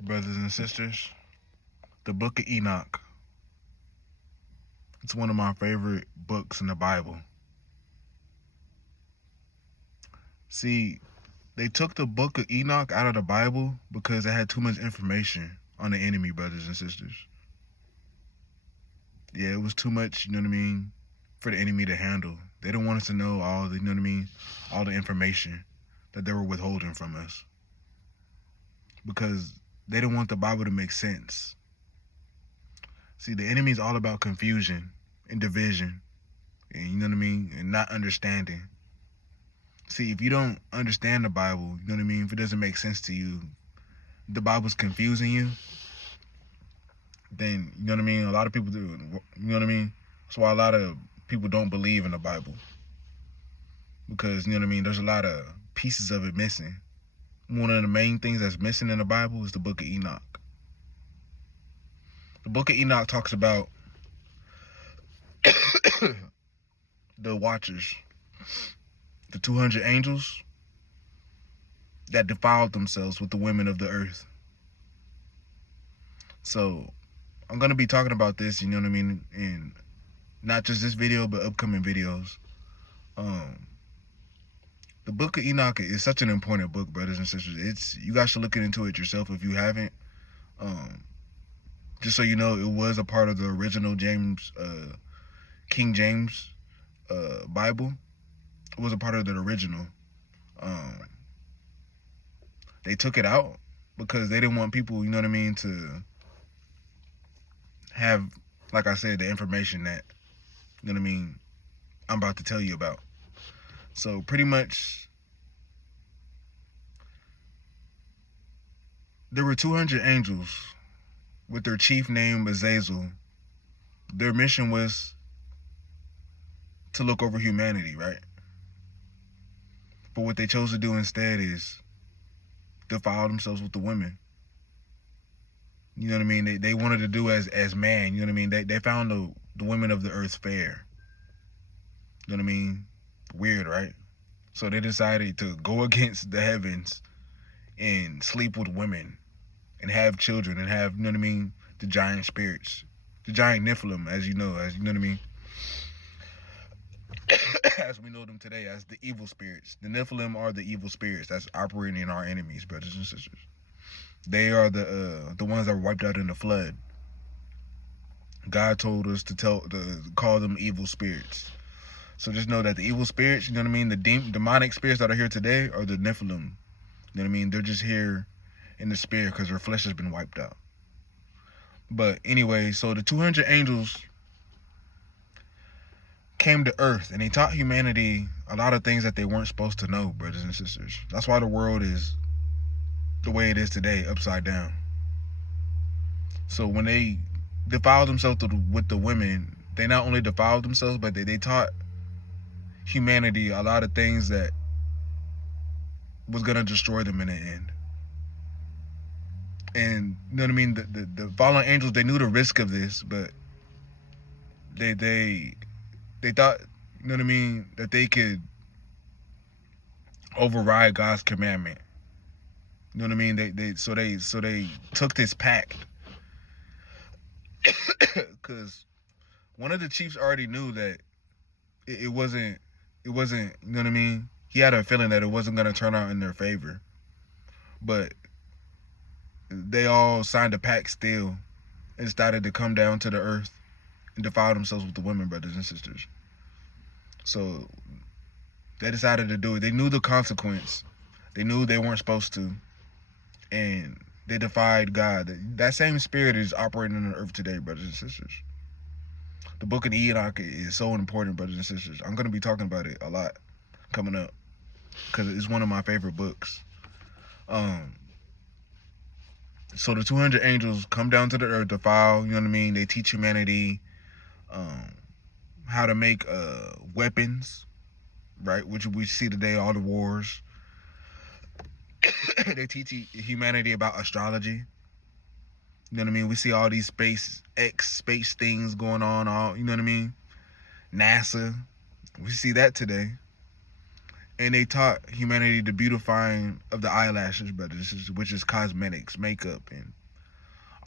Brothers and sisters, the Book of Enoch. It's one of my favorite books in the Bible. See, they took the Book of Enoch out of the Bible because it had too much information on the enemy, brothers and sisters. Yeah, it was too much, for the enemy to handle. They didn't want us to know all the, all the information that they were withholding from us. Because they didn't want the Bible to make sense. See, the enemy is all about confusion and division, and and not understanding. See, if you don't understand the Bible, if it doesn't make sense to you, the Bible's confusing you, then, a lot of people do, That's why a lot of people don't believe in the Bible. Because, there's a lot of pieces of it missing. One of the main things that's missing in the Bible is the Book of Enoch. The Book of Enoch talks about the watchers, the 200 angels that defiled themselves with the women of the earth. So I'm going to be talking about this, in not just this video, but upcoming videos. The Book of Enoch is such an important book, brothers and sisters. You guys should look into it yourself if you haven't. Just so you know, it was a part of the original King James Bible. It was a part of the original. They took it out because they didn't want people, to have, like I said, the information that, I'm about to tell you about. So pretty much, there were 200 angels with their chief named Azazel. Their mission was to look over humanity, right? But what they chose to do instead is defile themselves with the women. They wanted to do as man, They found the women of the earth fair. Weird, right? So they decided to go against the heavens and sleep with women and have children and have, the giant spirits, the giant Nephilim, as you know what I mean? As we know them today as the evil spirits. The Nephilim are the evil spirits that's operating in our enemies, brothers and sisters. They are the ones that were wiped out in the flood. God told us to call them evil spirits. So just know that the evil spirits, the demonic spirits that are here today are the Nephilim. They're just here in the spirit because their flesh has been wiped out. But anyway, so the 200 angels came to earth and they taught humanity a lot of things that they weren't supposed to know, brothers and sisters. That's why the world is the way it is today, upside down. So when they defiled themselves with the women, they not only defiled themselves, but they taught humanity a lot of things that was going to destroy them in the end. And the fallen angels, they knew the risk of this, but they thought, that they could override God's commandment. They took this pact because one of the chiefs already knew that it wasn't, he had a feeling that it wasn't going to turn out in their favor. But they all signed a pact still and started to come down to the earth and defile themselves with the women, brothers and sisters. So they decided to do it. They knew the consequence. They knew they weren't supposed to. And they defied God. That same spirit is operating on the earth today, brothers and sisters. The Book of Enoch is so important, brothers and sisters. I'm going to be talking about it a lot coming up because it's one of my favorite books. So the 200 angels come down to the earth, defile, They teach humanity how to make weapons, right? Which we see today, all the wars. They teach humanity about astrology. We see all these space things going on, all, NASA. We see that today. And they taught humanity the beautifying of the eyelashes, brothers, which is cosmetics, makeup, and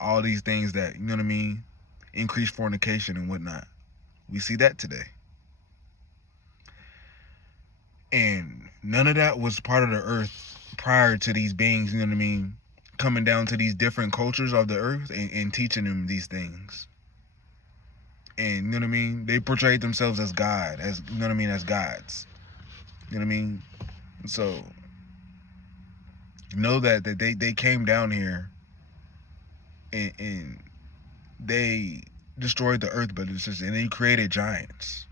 all these things that, you know what I mean, increase fornication and whatnot. We see that today. And none of that was part of the earth prior to these beings, you know what I mean, coming down to these different cultures of the earth and teaching them these things. And, you know what I mean, they portrayed themselves as God, as, you know what I mean, as gods. You know what I mean? So, know that they came down here and they destroyed the earth, but it's just, and they created giants.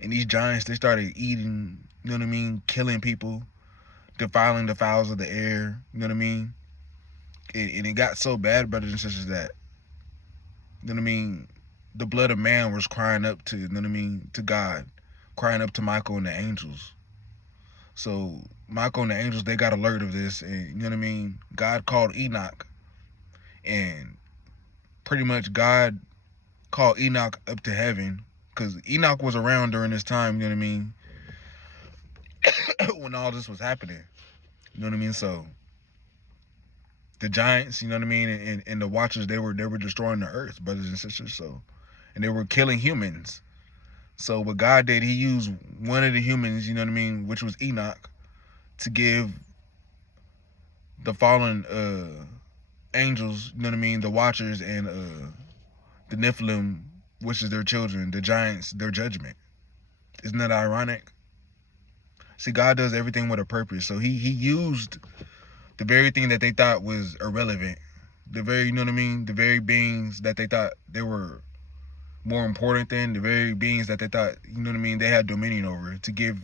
And these giants, they started eating, you know what I mean, killing people, defiling the fowls of the air, you know what I mean? And it got so bad, brothers and sisters, that, you know what I mean, the blood of man was crying up to, you know what I mean, to God, crying up to Michael and the angels. So Michael and the angels, they got alert of this, and, you know what I mean, God called Enoch, and pretty much God called Enoch up to heaven, because Enoch was around during this time, you know what I mean, when all this was happening, you know what I mean. So the giants, you know what I mean, and the watchers, they were destroying the earth, brothers and sisters. So, and they were killing humans. So what God did, he used one of the humans, you know what I mean, which was Enoch, to give the fallen angels, you know what I mean, the watchers, and the Nephilim, which is their children, the giants, their judgment. Isn't that ironic? See, God does everything with a purpose. So he used the very thing that they thought was irrelevant, the very, you know what I mean, the very beings that they thought they were more important than, the very beings that they thought, you know what I mean, they had dominion over, to give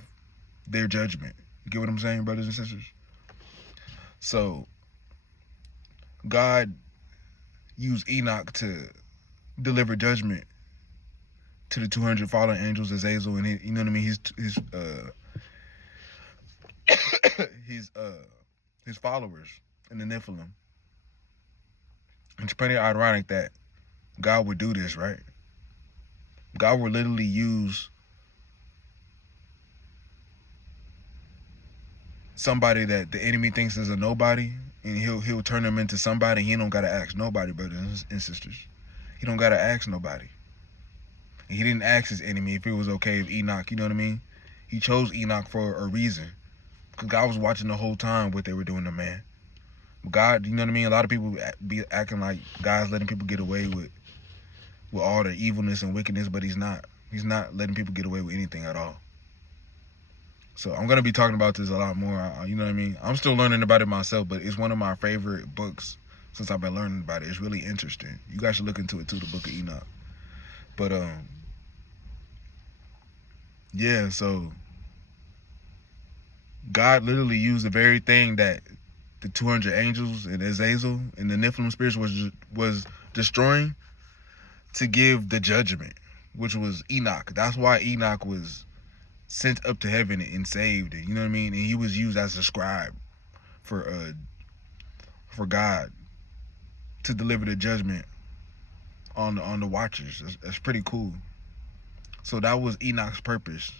their judgment. You get what I'm saying, brothers and sisters? So God used Enoch to deliver judgment to the 200 fallen angels, Azazel, and you know what I mean, his followers in the Nephilim. It's pretty ironic that God would do this, right? God would literally use somebody that the enemy thinks is a nobody, and he'll turn them into somebody. He don't gotta ask nobody, brothers and sisters. He don't gotta ask nobody. And he didn't ask his enemy if it was okay if Enoch, you know what I mean? He chose Enoch for a reason, because God was watching the whole time what they were doing to man. God, you know what I mean? A lot of people be acting like God's letting people get away with all the evilness and wickedness, but he's not. He's not letting people get away with anything at all. So I'm going to be talking about this a lot more, you know what I mean? I'm still learning about it myself, but it's one of my favorite books since I've been learning about it. It's really interesting. You guys should look into it too, the Book of Enoch. But, yeah, so God literally used the very thing that the 200 angels and Azazel and the Nephilim spirits was destroying, to give the judgment, which was Enoch. That's why Enoch was sent up to heaven and saved, you know what I mean? And he was used as a scribe for God to deliver the judgment on the watchers. That's pretty cool. So that was Enoch's purpose.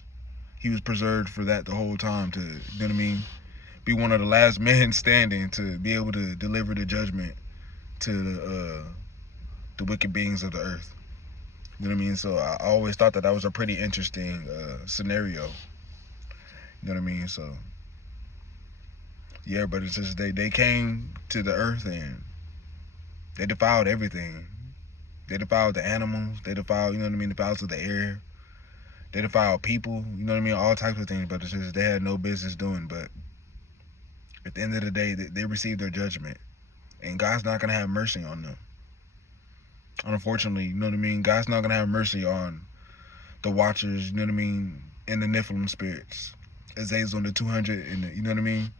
He was preserved for that the whole time, to, you know what I mean, be one of the last men standing to be able to deliver the judgment to the wicked beings of the earth. You know what I mean? So I always thought that was a pretty interesting scenario. You know what I mean? So yeah, but it's just they came to the earth and they defiled everything. They defiled the animals. They defiled, you know what I mean, the fowls of the air. They defiled people. You know what I mean? All types of things. But it's just they had no business doing. But at the end of the day, they received their judgment, and God's not gonna have mercy on them. Unfortunately, you know what I mean? God's not going to have mercy on the watchers, you know what I mean, and the Nephilim spirits. Azazel and the 200, and the, you know what I mean,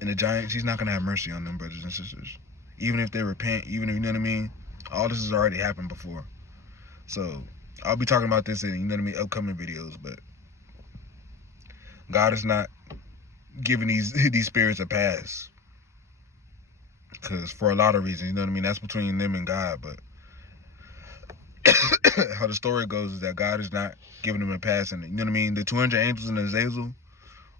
and the giants. He's not going to have mercy on them, brothers and sisters. Even if they repent, even if, you know what I mean, all this has already happened before. So I'll be talking about this in, you know what I mean, upcoming videos. But God is not giving these spirits a pass, because for a lot of reasons, you know what I mean, that's between them and God. But how the story goes is that God is not giving them a pass, and, you know what I mean, the 200 angels and Azazel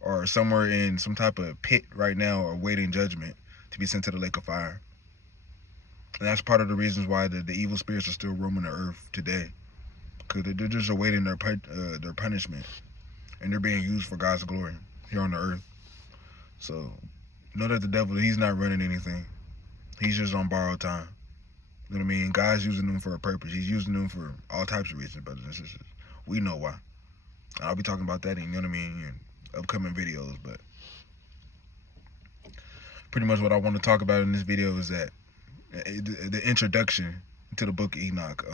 are somewhere in some type of pit right now, awaiting judgment to be sent to the lake of fire. And that's part of the reasons why the evil spirits are still roaming the earth today, because they're just awaiting their punishment, and they're being used for God's glory here on the earth. So know that the devil, he's not running anything. He's just on borrowed time. You know what I mean? God's using them for a purpose. He's using them for all types of reasons, brothers and sisters. We know why. I'll be talking about that in, you know what I mean, in upcoming videos. But pretty much what I want to talk about in this video is that the introduction to the Book of Enoch.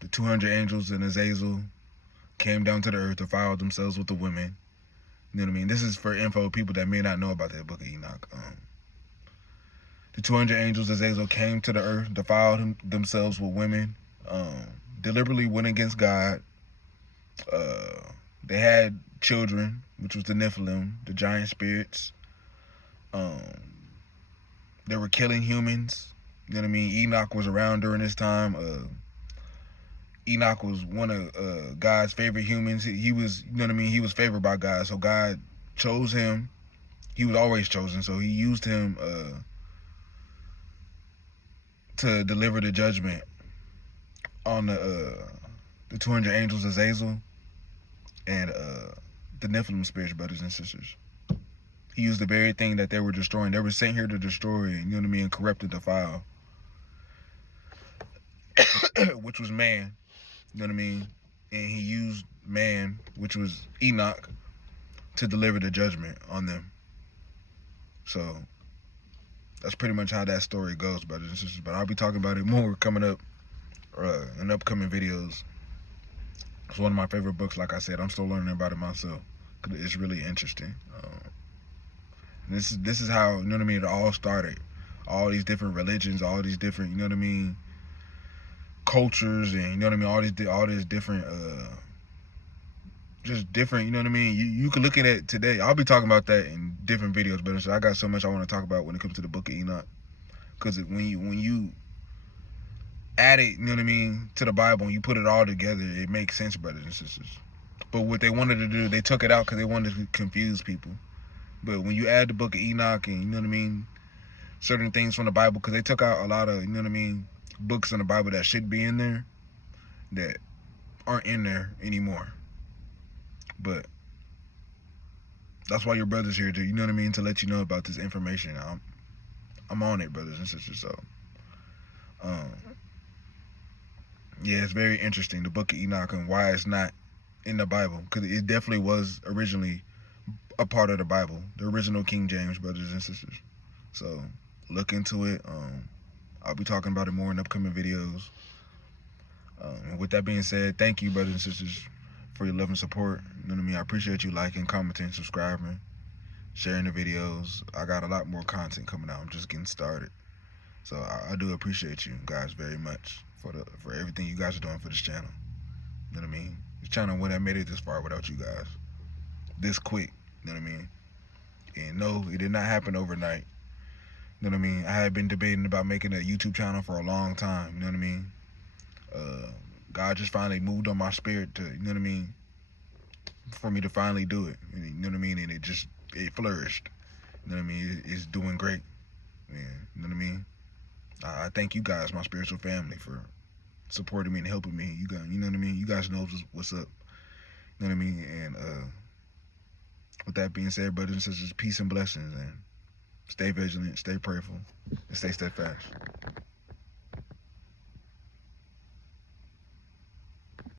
The 200 angels and Azazel came down to the earth, defiled themselves with the women. You know what I mean? This is for info people that may not know about the Book of Enoch. The 200 angels, Azazel, came to the earth, defiled themselves with women, deliberately went against God. They had children, which was the Nephilim, the giant spirits. They were killing humans. You know what I mean? Enoch was around during this time. Enoch was one of God's favorite humans. He was, you know what I mean? He was favored by God, so God chose him. He was always chosen, so he used him to deliver the judgment on the 200 angels, Azazel, and the Nephilim spirits, brothers and sisters. He used the very thing that they were destroying. They were sent here to destroy, you know what I mean, corrupt and defile, which was man, you know what I mean? And he used man, which was Enoch, to deliver the judgment on them. So that's pretty much how that story goes, brothers and sisters. But I'll be talking about it more coming up in upcoming videos. It's one of my favorite books. Like I said, I'm still learning about it myself. It's really interesting. This is how, you know what I mean, it all started. All these different religions, all these different, you know what I mean, cultures, and you know what I mean, all this different, just different, you know what I mean. You can look at it today. I'll be talking about that in different videos, but I got so much I want to talk about when it comes to the Book of Enoch, because when you add it, you know what I mean, to the Bible, and you put it all together, it makes sense, brothers and sisters. But what they wanted to do, they took it out because they wanted to confuse people. But when you add the Book of Enoch and, you know what I mean, certain things from the Bible, because they took out a lot of, you know what I mean, books in the Bible that should be in there that aren't in there anymore. But that's why your brother's here to, you know what I mean, to let you know about this information. I'm on it, brothers and sisters. So yeah, it's very interesting, the Book of Enoch, and why it's not in the Bible, because it definitely was originally a part of the Bible, the original King James, brothers and sisters. So look into it. I'll be talking about it more in upcoming videos. And with that being said, thank you, brothers and sisters, for your love and support. You know what I mean? I appreciate you liking, commenting, subscribing, sharing the videos. I got a lot more content coming out. I'm just getting started. So I do appreciate you guys very much for everything you guys are doing for this channel. You know what I mean? This channel wouldn't have made it this far without you guys. This quick. You know what I mean? And no, it did not happen overnight. You know what I mean? I had been debating about making a YouTube channel for a long time. You know what I mean? God just finally moved on my spirit to, you know what I mean, for me to finally do it. You know what I mean? And it flourished. You know what I mean? It's doing great. Yeah, you know what I mean? I thank you guys, my spiritual family, for supporting me and helping me. You guys, you know what I mean? You guys know what's up. You know what I mean? And with that being said, brothers and sisters, peace and blessings, and stay vigilant, stay prayerful, and stay steadfast.